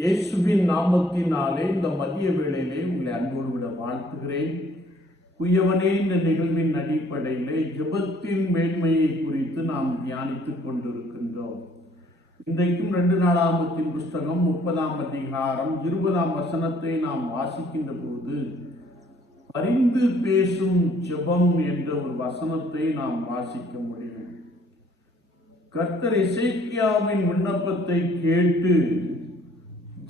இயேசுவின் நாமத்தினாலே இந்த மதிய வேளையிலே உங்களை அன்போடு விட வாழ்த்துகிறேன். குயவனே இந்த நிகழ்வின் அடிப்படையிலே ஜெபத்தின் மேன்மையை குறித்து நாம் தியானித்துக் கொண்டிருக்கின்றோம். இன்றைக்கும் 2 நாளாகமத்தின் புஸ்தகம் 30ஆம் அதிகாரம் 20ஆம் வசனத்தை நாம் வாசிக்கின்ற போது பரிந்து பேசும் ஜெபம் என்ற ஒரு வசனத்தை நாம் வாசிக்க முடியும். கர்த்தர் எசேக்கியாவின் விண்ணப்பத்தை கேட்டு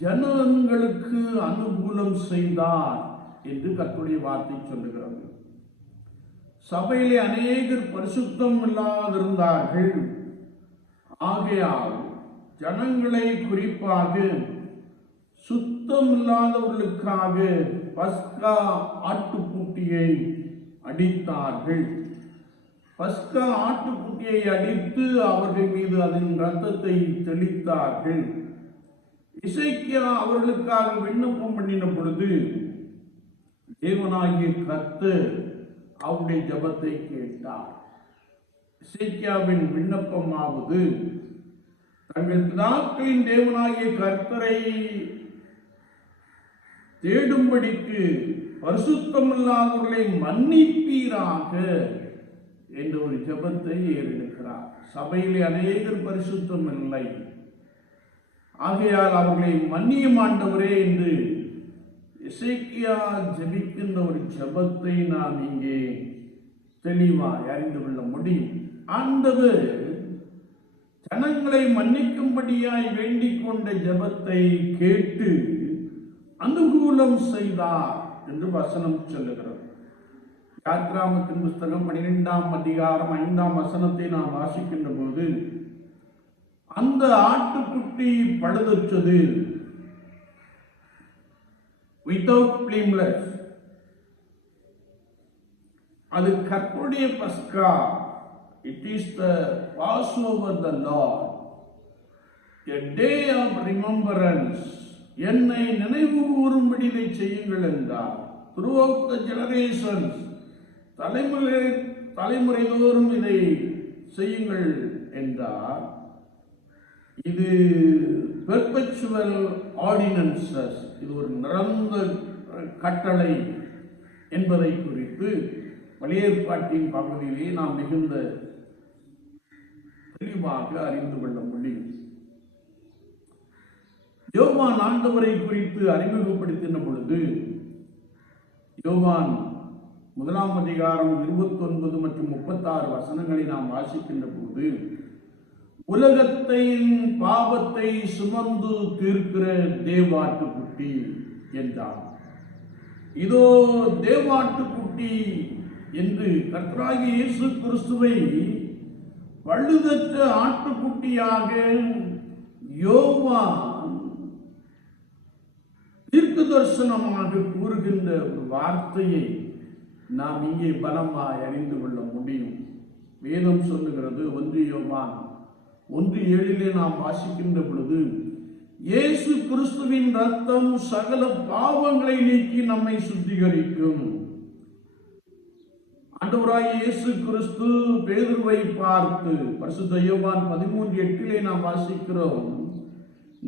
ஜனங்களுக்கு அனுகூலம் செய்தார் என்று கர்த்தருடைய வார்த்தை சொல்லுகிறது. சபையிலே அநேகர் பரிசுத்தம் இல்லாதிருந்தார்கள். ஆகையால் ஜனங்களை குறிப்பாக சுத்தம் இல்லாதவர்களுக்காக பஸ்கா ஆட்டுக்குட்டியை அடித்தார்கள். பஸ்கா ஆட்டுக்குட்டியை அடித்து அவர்கள் மீது அதன் இரத்தத்தை தெளித்தார்கள். எசேக்கியா அவர்களுக்காக விண்ணப்பம் பண்ணின பொழுது தேவனாகிய கர்த்தர் அவருடைய ஜெபத்தை கேட்டார். எசேக்கியாவின் விண்ணப்பமாவது தங்கள் பிதாக்களின் தேவனாகிய கர்த்தரை தேடும்படிக்கு பரிசுத்தமில்லாதவர்களை மன்னிப்பீராக என்ற ஒரு ஜெபத்தை ஏறெடுக்கிறார். சபையிலே அநேகர் பரிசுத்தம் இல்லை. ஆகையால் அவர்களை மன்னியும் ஆண்டவரே என்று எசேக்கியா ஜெபிக்கின்ற ஒரு ஜெபத்தை நாம் இங்கே தெளிவாய் அறிந்து கொள்ள முடியும். ஆண்டவர் ஜனங்களை மன்னிக்கும்படியாய் வேண்டிக் கொண்ட ஜெபத்தை கேட்டு அனுகூலம் செய்தார் என்று வசனம் சொல்லுகிறது. யாத்ராகமத்தின் புஸ்தகம் 12ஆம் அதிகாரம் 5ஆம் வசனத்தை நாம் வாசிக்கின்ற போது அந்த ஆட்டுக்குட்டி பழுதற்றது, without blameless, அது கர்த்தருடைய பஸ்கா. It is the Passover the Lord, a day of remembrance. என்னை நினைவு கூறும்படி இதை செய்யுங்கள் என்றார். throughout the generations, தலைமுறை தோறும் இதை செய்யுங்கள் என்றார். இது பெர்பெச்சுவல் ஆர்டினன்சஸ், இது ஒரு நிரந்தர கட்டளை என்பதை குறித்து பழைய ஏற்பாட்டின் பகுதியிலே நாம் மிகுந்த தெளிவாக அறிந்து கொள்ள முடியும். யோவான் ஆண்டவரை குறித்து அறிமுகப்படுத்தின பொழுது யோவான் 1ஆம் அதிகாரம் 29 மற்றும் 36 வசனங்களை நாம் வாசிக்கின்ற போது உலகத்தின் பாவத்தை சுமந்து தீர்க்கிற தேவாட்டுக்குட்டி என்றார். இதோ தேவாட்டுக்குட்டி என்று கர்த்தராகிய இயேசு கிறிஸ்துவை பழுதற்ற ஆட்டுக்குட்டியாக யோவான் தீர்க்க தரிசனமாக கூறுகின்ற ஒரு வார்த்தையை நாம் இங்கே பலமாய் அறிந்து கொள்ள முடியும். வேதம் சொல்லுகிறது, 1 யோவான் 1:7 நாம் வாசிக்கின்ற பொழுது இயேசு கிறிஸ்துவின் ரத்தம் சகல பாவங்களை நீக்கி நம்மை சுத்திகரிக்கும். ஆண்டவராகிய இயேசு கிறிஸ்து பேதுருவை பார்த்து பரிசுத்த யோவான் 13:8 நாம் வாசிக்கிறோம்,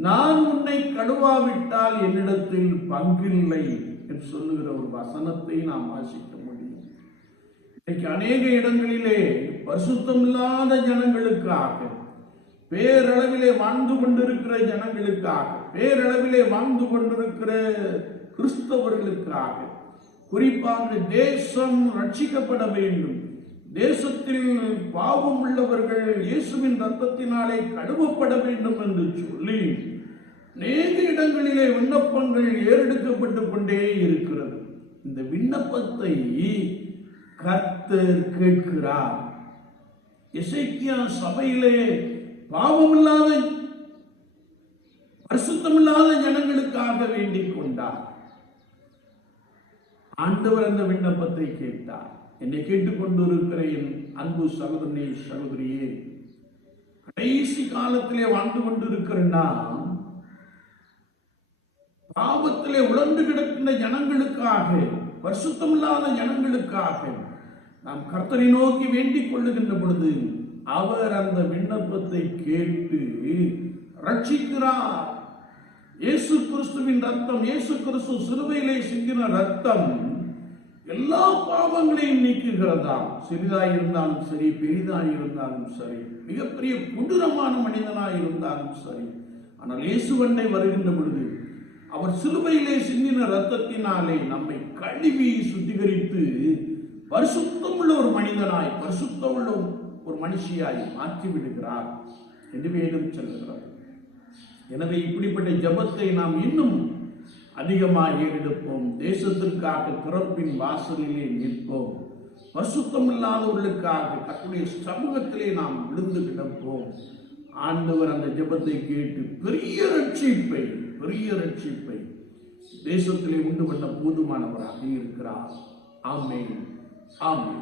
நான் உன்னை கழுவாவிட்டால் என்னிடத்தில் பங்கில்லை என்று சொல்லுகிற ஒரு வசனத்தை நாம் வாசிக்க முடியும். இன்னைக்கு அநேக இடங்களிலே பரிசுத்தம் இல்லாத ஜனங்களுக்காக, பேரளவிலே வாழ்ந்து கொண்டிருக்கிற ஜனங்களுக்காக, பேரளவிலே வாழ்ந்து கொண்டிருக்கிற கிறிஸ்தவர்களுக்காக, குறிப்பாக தேசம் ரட்சிக்கப்பட வேண்டும், தேசத்தில் பாவம் உள்ளவர்கள் இயேசுவின் ரத்தத்தினாலே கழுவப்பட வேண்டும் என்று சொல்லி அநேக இடங்களிலே விண்ணப்பங்கள் ஏறெடுக்கப்பட்டு கொண்டே இருக்கிறது. இந்த விண்ணப்பத்தை கர்த்தர் கேட்கிறார். எசேக்கியா சபையிலே பாவமில்லாத பரிசுத்தமில்லாத ஜனங்களுக்காக வேண்டிக் கொண்டார். ஆண்டவர் அந்த விண்ணப்பத்தை கேட்டார். என்னை கேட்டுக்கொண்டிருக்கிற என் அன்பு சகோதரனே சகோதரியே, கடைசி காலத்திலே வாழ்ந்து கொண்டிருக்கிற நாம் பாவத்திலே உழந்து கிடக்கின்ற ஜனங்களுக்காக, பரிசுத்தமில்லாத ஜனங்களுக்காக நாம் கர்த்தரை நோக்கி வேண்டிக் கொள்ளுகின்ற பொழுது அவர் அந்த விண்ணப்பத்தை கேட்டு ரட்சிக்கிறார். இயேசு கிறிஸ்துவின் ரத்தம், இயேசு கிறிஸ்து சிலுவையிலே சிந்தின ரத்தம் எல்லா பாவங்களையும் நீக்குகிறதா. சிறிதாய் இருந்தாலும் சரி, பெரிதாய் இருந்தாலும் சரி, மிகப்பெரிய கொடூரமான மனிதனாய் இருந்தாலும் சரி, ஆனால் இயேசுவண்டை வருகின்ற பொழுது அவர் சிலுவையிலே சிந்தின ரத்தத்தினாலே நம்மை கழுவி சுத்திகரித்து பரிசுத்தமுள்ள ஒரு மனிதனாய், பரிசுத்தமுள்ள ஒரு மனுஷியாய் மாற்றி விடுகிறார் என்று வேதம் சொல்லுகிறார். எனவே இப்படிப்பட்ட ஜெபத்தை நாம் இன்னும் அதிகமாக ஏறெடுப்போம். தேசத்திற்காக திறப்பின் வாசலிலே நிற்போம். பரிசுத்தம் இல்லாதவர்களுக்காக கர்த்தருடைய சமூகத்திலே நாம் விழுந்து கிடப்போம். ஆண்டவர் அந்த ஜெபத்தை கேட்டு பெரிய ரட்சிப்பை தேசத்திலே உண்டு பண்ண போதுமானவராக இருக்கிறார். ஆமென், ஆமென்.